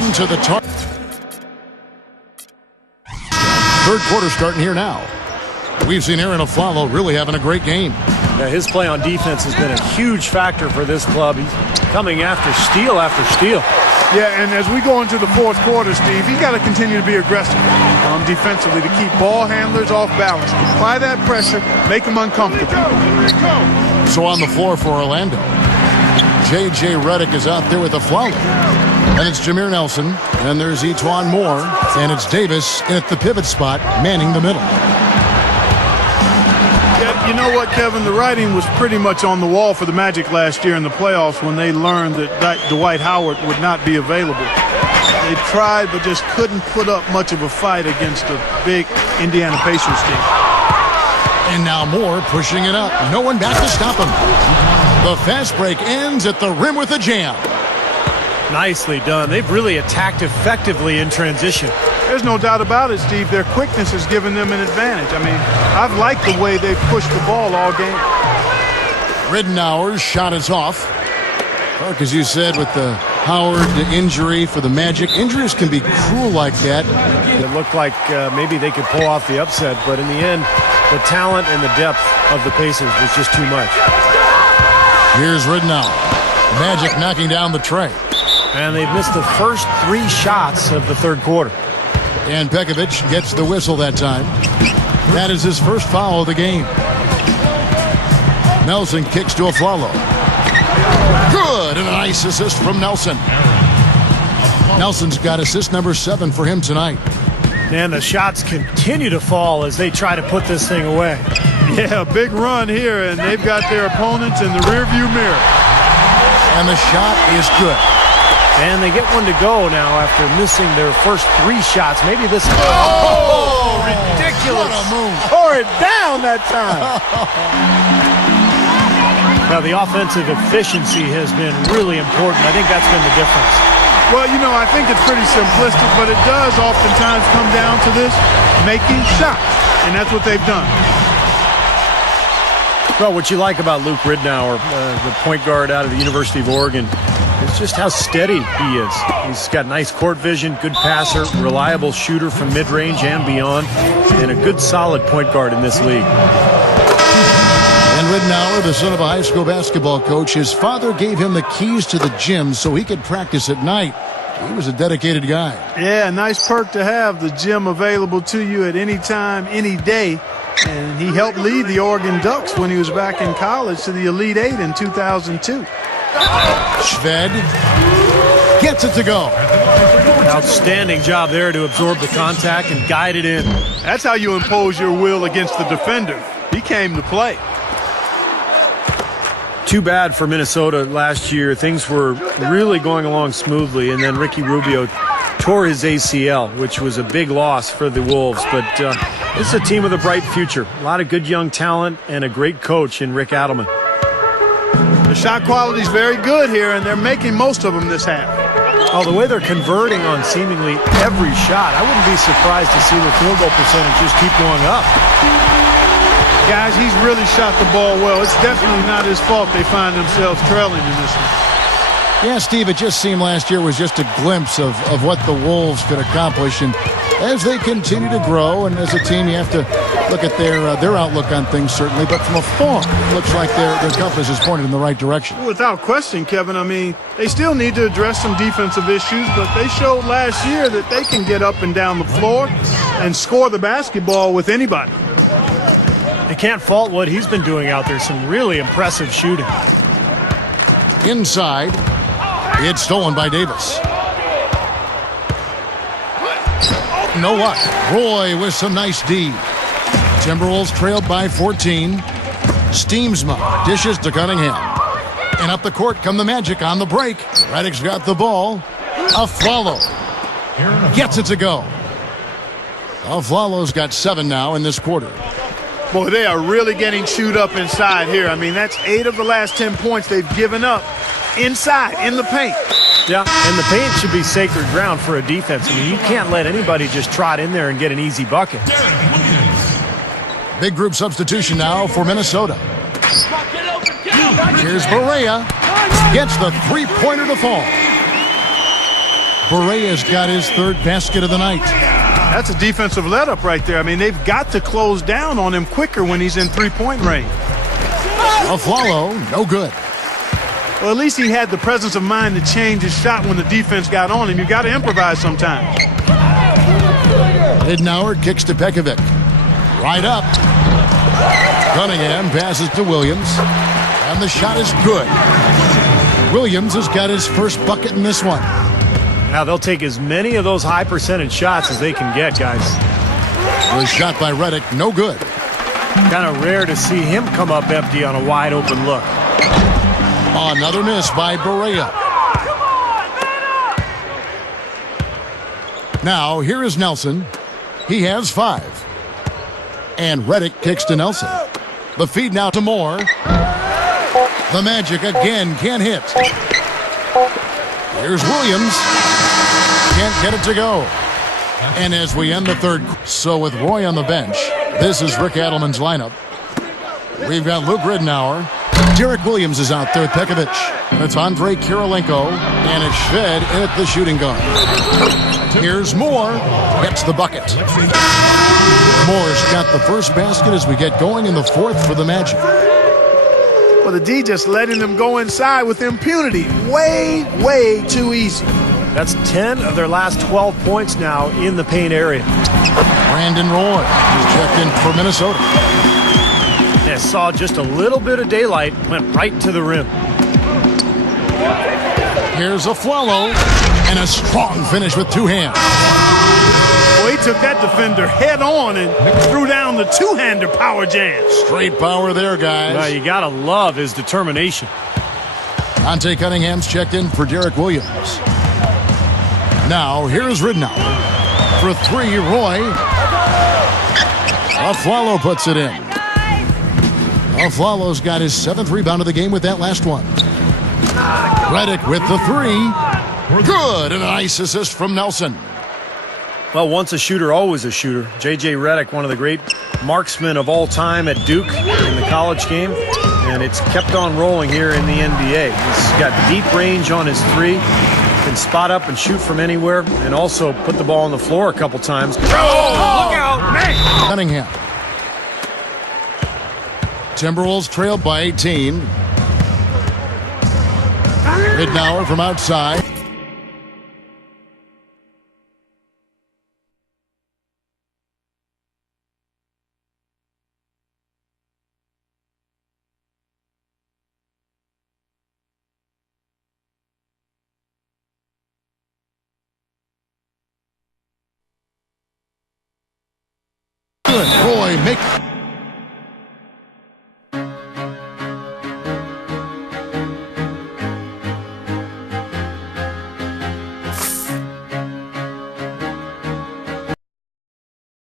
one to the target. Third quarter starting here now. We've seen Aaron Aflalo really having a great game. Yeah, his play on defense has been a huge factor for this club. He's coming after steal after steal. Yeah, and as we go into the fourth quarter, Steve, you got to continue to be aggressive defensively to keep ball handlers off balance. Apply that pressure, make them uncomfortable. So on the floor for Orlando, J.J. Redick is out there with Aflalo. And it's Jameer Nelson, and there's Etuan Moore, and it's Davis at the pivot spot, manning the middle. Yeah, you know what, Kevin? The writing was pretty much on the wall for the Magic last year in the playoffs when they learned that Dwight Howard would not be available. They tried, but just couldn't put up much of a fight against a big Indiana Pacers team. And now Moore pushing it up. No one back to stop him. The fast break ends at the rim with a jam. Nicely done. They've really attacked effectively in transition. There's no doubt about it, Steve. Their quickness has given them an advantage. I mean, I've liked the way they've pushed the ball all game. Riddenauer's shot is off. Clark, as you said, with the Howard injury for the Magic, injuries can be cruel like that. It looked like maybe they could pull off the upset, but in the end, the talent and the depth of the Pacers was just too much. Here's Riddenauer. Magic knocking down the tray. And they've missed the first 3 shots of the third quarter. And Pekovic gets the whistle that time. That is his first foul of the game. Nelson kicks to Aflalo. Good, and a nice assist from Nelson. Nelson's got assist number 7 for him tonight. And the shots continue to fall as they try to put this thing away. Yeah, big run here, and they've got their opponents in the rearview mirror. And the shot is good. And they get one to go now after missing their first 3 shots. Maybe this... Oh, ridiculous. What a move. Tore it down that time. Now, the offensive efficiency has been really important. I think that's been the difference. Well, you know, I think it's pretty simplistic, but it does oftentimes come down to this, making shots. And that's what they've done. Well, what you like about Luke Riddenauer, the point guard out of the University of Oregon, is just how steady he is. He's got nice court vision, good passer, reliable shooter from mid-range and beyond, and a good solid point guard in this league. And Riddenauer, the son of a high school basketball coach, his father gave him the keys to the gym so he could practice at night. He was a dedicated guy. Yeah, nice perk to have the gym available to you at any time, any day. And he helped lead the Oregon Ducks when he was back in college to the Elite Eight in 2002. Shved gets it to go. Outstanding job there to absorb the contact and guide it in. That's how you impose your will against the defender. He came to play. Too bad for Minnesota last year. Things were really going along smoothly, and then Ricky Rubio tore his ACL, which was a big loss for the Wolves. But this is a team with a bright future. A lot of good young talent and a great coach in Rick Adelman. The shot quality is very good here, and they're making most of them this half. Oh, the way they're converting on seemingly every shot, I wouldn't be surprised to see their field goal percentage just keep going up. Guys, he's really shot the ball well. It's definitely not his fault they find themselves trailing in this one. Yeah, Steve, it just seemed last year was just a glimpse of what the Wolves could accomplish. And as they continue to grow, and as a team, you have to look at their outlook on things, certainly. But from afar, it looks like their compass is pointed in the right direction. Without question, Kevin, I mean, they still need to address some defensive issues, but they showed last year that they can get up and down the floor and score the basketball with anybody. You can't fault what he's been doing out there. Some really impressive shooting. Inside, it's stolen by Davis. No luck. Roy with some nice D. Timberwolves trailed by 14. Steamsma dishes to Cunningham. And up the court come the Magic on the break. Redick's got the ball. Aflalo gets it to go. Aflalo's got 7 now in this quarter. Boy, they are really getting chewed up inside here. I mean, that's 8 of the last 10 points they've given up inside, in the paint. Yeah, and the paint should be sacred ground for a defense. I mean, you can't let anybody just trot in there and get an easy bucket. Big group substitution now for Minnesota. Here's Barea. Gets the three-pointer to fall. Berea's got his third basket of the night. That's a defensive let-up right there. I mean, they've got to close down on him quicker when he's in three-point range. Aflalo, no good. Well, at least he had the presence of mind to change his shot when the defense got on him. You got to improvise sometimes. Ridnour kicks to Pekovic. Right up. Cunningham passes to Williams. And the shot is good. Williams has got his first bucket in this one. Now they'll take as many of those high percentage shots as they can get, guys. The shot by Redick, no good. Kind of rare to see him come up empty on a wide open look. Another miss by Berea. Now here is Nelson. He has 5. And Redick kicks to Nelson. The feed now to Moore. The Magic again can't hit. Here's Williams. Can't get it to go. And as we end the third, so with Roy on the bench, this is Rick Adelman's lineup. We've got Luke Ridnour. Derek Williams is out there with Pekovic. And it's Andre Kirilenko. And it's Shved in at the shooting guard. Here's Moore. Gets the bucket. Moore's got the first basket as we get going in the fourth for the Magic. Well, the D just letting them go inside with impunity. Way, way too easy. That's 10 of their last 12 points now in the paint area. Brandon Roy is checked in for Minnesota. They saw just a little bit of daylight, went right to the rim. Here's Aflalo, and a strong finish with 2 hands. Well, he took that defender head on and threw down the two-hander power jam. Straight power there, guys. Well, you gotta love his determination. Dante Cunningham's checked in for Derek Williams. Now, here's Ridnour. For 3, Roy. Aflalo puts it in. Aflalo's got his 7th rebound of the game with that last one. Redick with the 3. Good, and a nice assist from Nelson. Well, once a shooter, always a shooter. J.J. Redick, one of the great marksmen of all time at Duke in the college game. And it's kept on rolling here in the NBA. He's got deep range on his 3. Can spot up and shoot from anywhere. And also put the ball on the floor a couple times. Oh, look out, man! Cunningham. Timberwolves trail by 18. Ridnour from outside. Good. Roy make